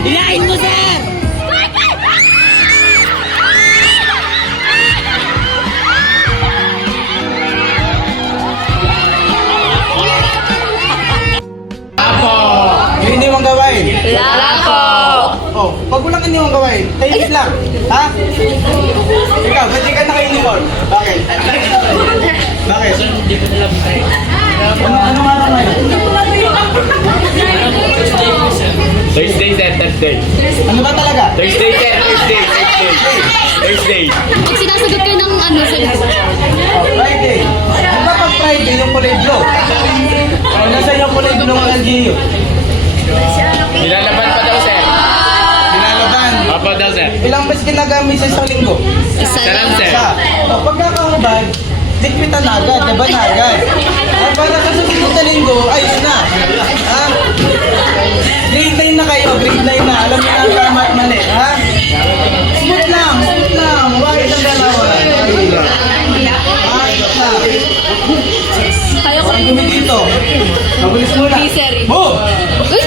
Ilain mo, sir! Apo! May iniwang gawain? Wala po! Oh, pag walang iniwang gawain, tahimik lang. Ha? Ikaw, ba't di ka naka-uniform? Bakit? Bakit? Ano nga naman? Thursday, sir, Thursday. Ano ba talaga? Thursday, sir, Thursday, Thursday. Pag sinasagot kayo ng ano, sagot. Oh, Friday. Ano ba pag Friday yung kulay blue? Oh, nasa yung kulay blue ng LGU? Nilalaban pa daw, sir. Dinalaban. Apo daw, sir. Ilang mas ginagamit sa isang linggo? Isa Salam, lang. sir. Isa. O, pagkakahubad, likpitan na agad, diba na agad? At para sa susunod na linggo, ayun na. Ha? Grade 9 na kayo, grade 9 na. Alam niyo na ang tama at mali, ha? Smooth lang, smooth lang. Huwag isang galawan. Ayun lang. Ha? Kaya ko Parang dumi dito. Mabulis muna. sir. Move! Uy!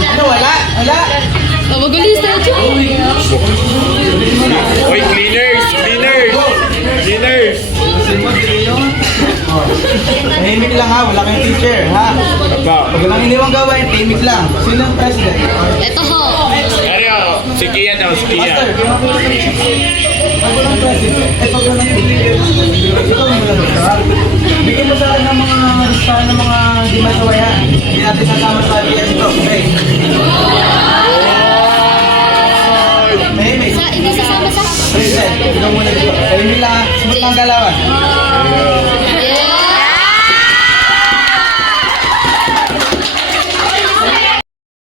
Ano, wala? Wala? Oh, magaling sa radyo. Uy, cleaners, cleaners. Cleaners. Tahimik lang ha, wala kayong teacher, ha? Apo. Pag walang iniwang gawain, tahimik lang. Sino ang president? Ito ho. Ario, si Kian daw, si Kian. Master, pag walang president, pag walang teacher, ikaw ang walang ha? Bigyan mo sa akin ng mga listahan ng mga di masawayan. Hindi natin sasama sa LBS ito, okay? Tahimik. Sa, hindi sasama sa... President, ikaw muna dito. Tahimik lang ha, smooth lang galawan. Yeah!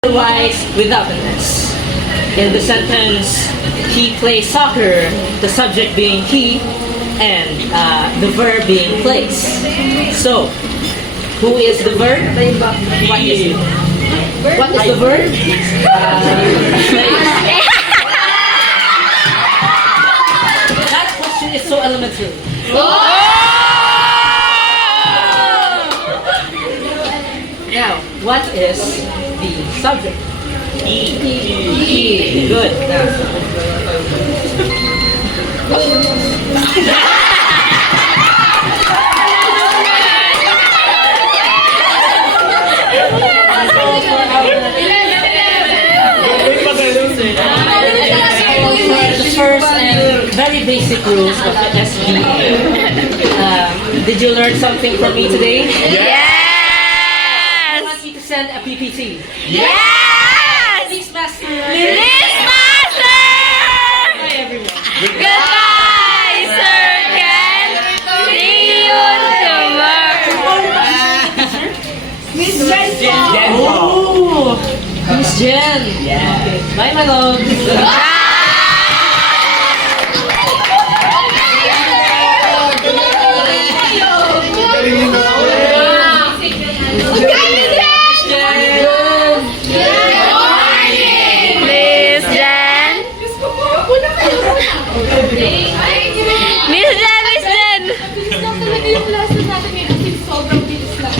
Otherwise, without an S. In the sentence, he plays soccer, the subject being he, and the verb being plays. So, who is the verb? What is it? What is the verb? Plays. That question is so elementary. Now, what is the subject? He. Good. The first and very basic rules of the SBA. Did you learn something from me today? I want you to send a PPT. Please, Master. Bye, everyone. Goodbye, Sir Ken! See you tomorrow! Miss Jen. Oh, Miss Jen. Yeah. Okay. Bye, my love. Miss Jen! Miss Jen! Miss Jen! Talaga yung lesson natin ngayon kasi sobrang bilis lang.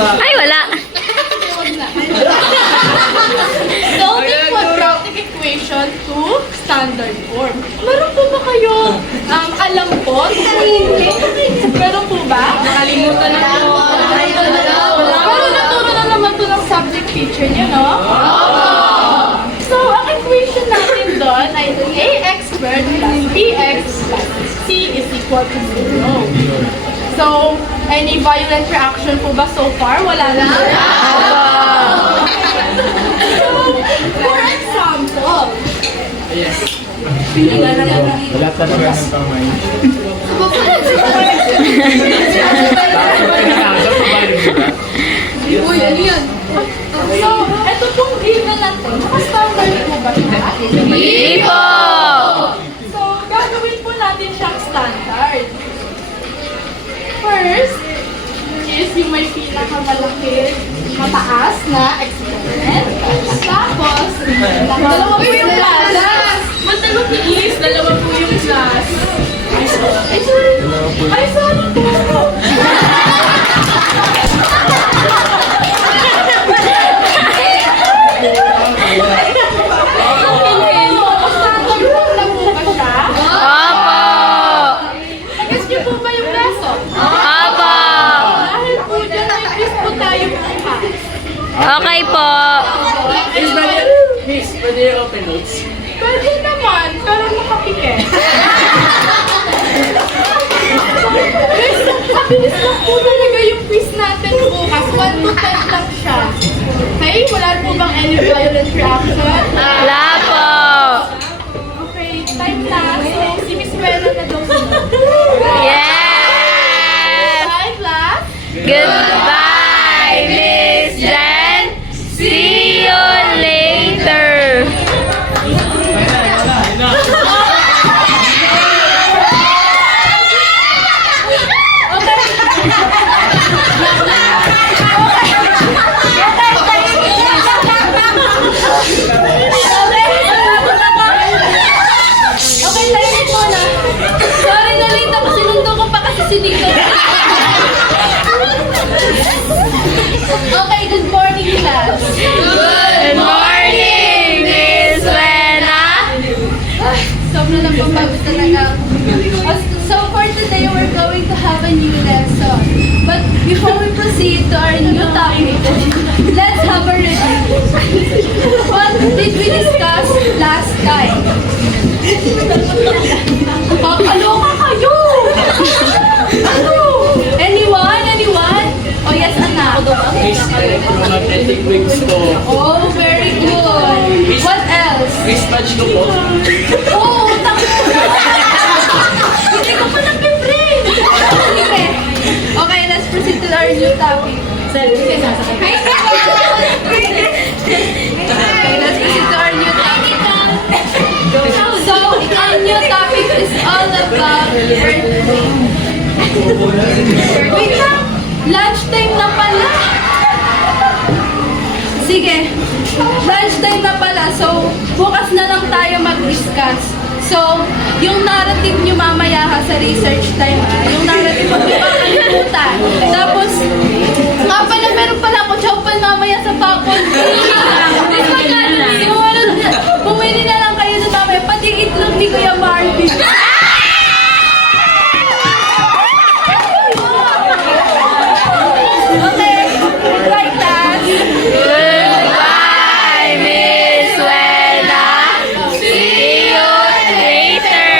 Ay, wala! Solving quadratic equation to standard form. Meron po ba kayo alam po? Meron po ba? Nakalimutan na po. Pero naturo na naman to ng subject teacher niyo, no? So, ang equation natin doon ay ax squared plus bx plus c is equal to 0. So, any violent reaction po ba so far? Wala na? For example, Wala talaga ng kamay. Uy, ano yan? So, ito pong game na natin. Naka-standard po ba siya? Hindi po! So, gagawin po natin siyang standard. First, is yung may pinakamalaki, mataas na experiment. Tapos, dalawa po yung glass. Magtanong please, dalawa po yung glass. Ay, sorry. Ay, sorry po. Opo! Guess niyo po ba yung braso? Opo! Dahil po dyan, may quiz po tayo bukas. Okay po. Miss, pwede yung open notes? Pwede naman, pero nakapikit. Guys, mabilis lang po talaga yung quiz natin bukas. 1 to 10 lang siya. Okay? Wala po bang any violent reaction? Wala po. Okay, time na. So, si Miss Bella na daw sunod. Yes! Bye, class. Goodbye, Miss Jen! See you later! Okay, tahimik muna. Sorry na late ako. Sinundo ko pa kasi si Nico. Okay, good morning, class. Good morning, Miss Wena! Sobrang napapagod talaga. So for today, we're going to have a new lesson. But before we proceed to our new topic, let's have a review. What did we discuss last time? Kakaloka kayo! Ano? Anyone? Anyone? Oh yes, anak. Miss, electromagnetic waves ko. Oh, very good. What else? Wristwatch ko po. Oh, takbo na! Hindi ko pa nag-friend! Sige. Okay, let's proceed to our new topic. Okay, let's proceed to our new topic. So, our new topic is all about birthday. Wait lang! Lunchtime na pala! Sige, lunchtime na pala. So, bukas na lang tayo mag-discuss. So, yung narrative nyo mamaya ha, sa research time ha, yung narrative mo makakalimutan. Tapos, nga pala, meron pala ako chowpan mamaya sa faculty. Bumili na lang kayo sa mamaya, pati itlog ni Kuya Marvin. Okay, right class. Goodbye, Miss Wena! See you later!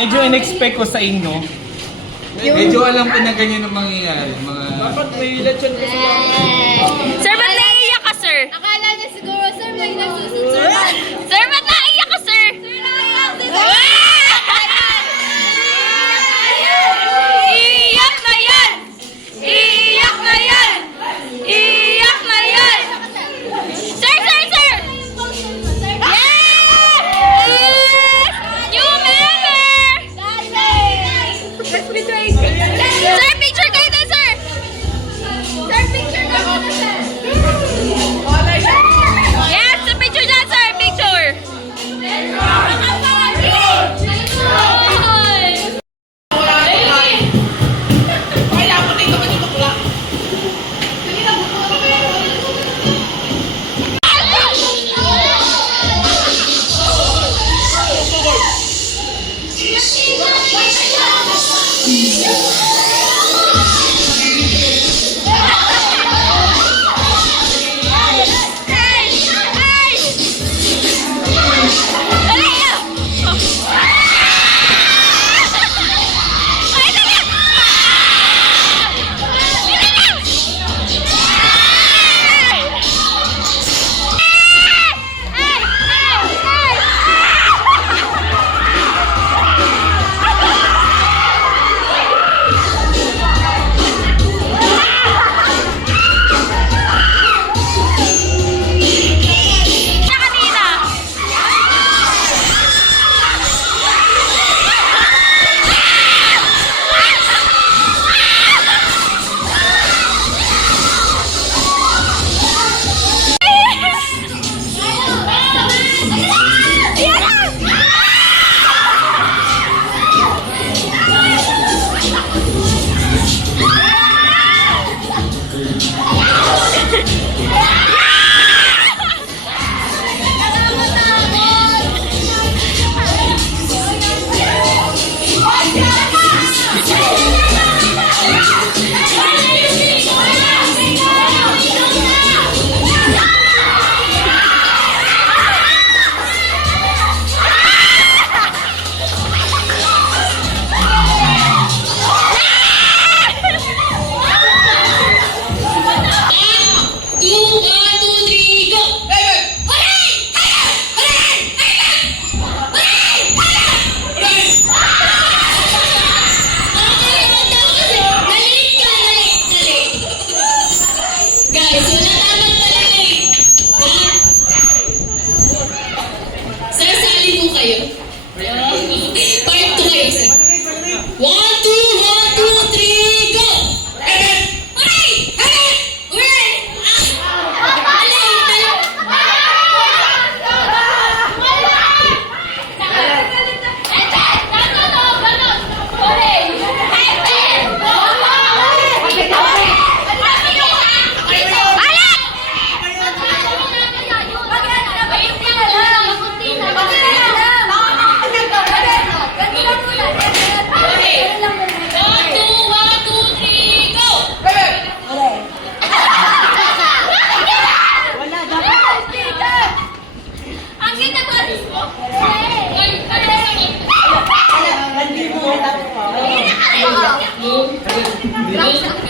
Medyo in-expect ko sa inyo. Medyo alam ko na ganyan ang mangyayari. Dapat may lechon ko sila. Sir, ba't naiiyak ka, sir? Akala niya siguro, sir, may nagsusunod. Sir, ba't naiiyak ka, sir? Iiyak na yan! Iiyak na yan! Iiyak na yan! Sir, sir, sir! Yes! New member! Sir, picture kayo tayo, sir! Sir, picture na muna, sir! Yes, sa picture dyan, sir! Picture! Ang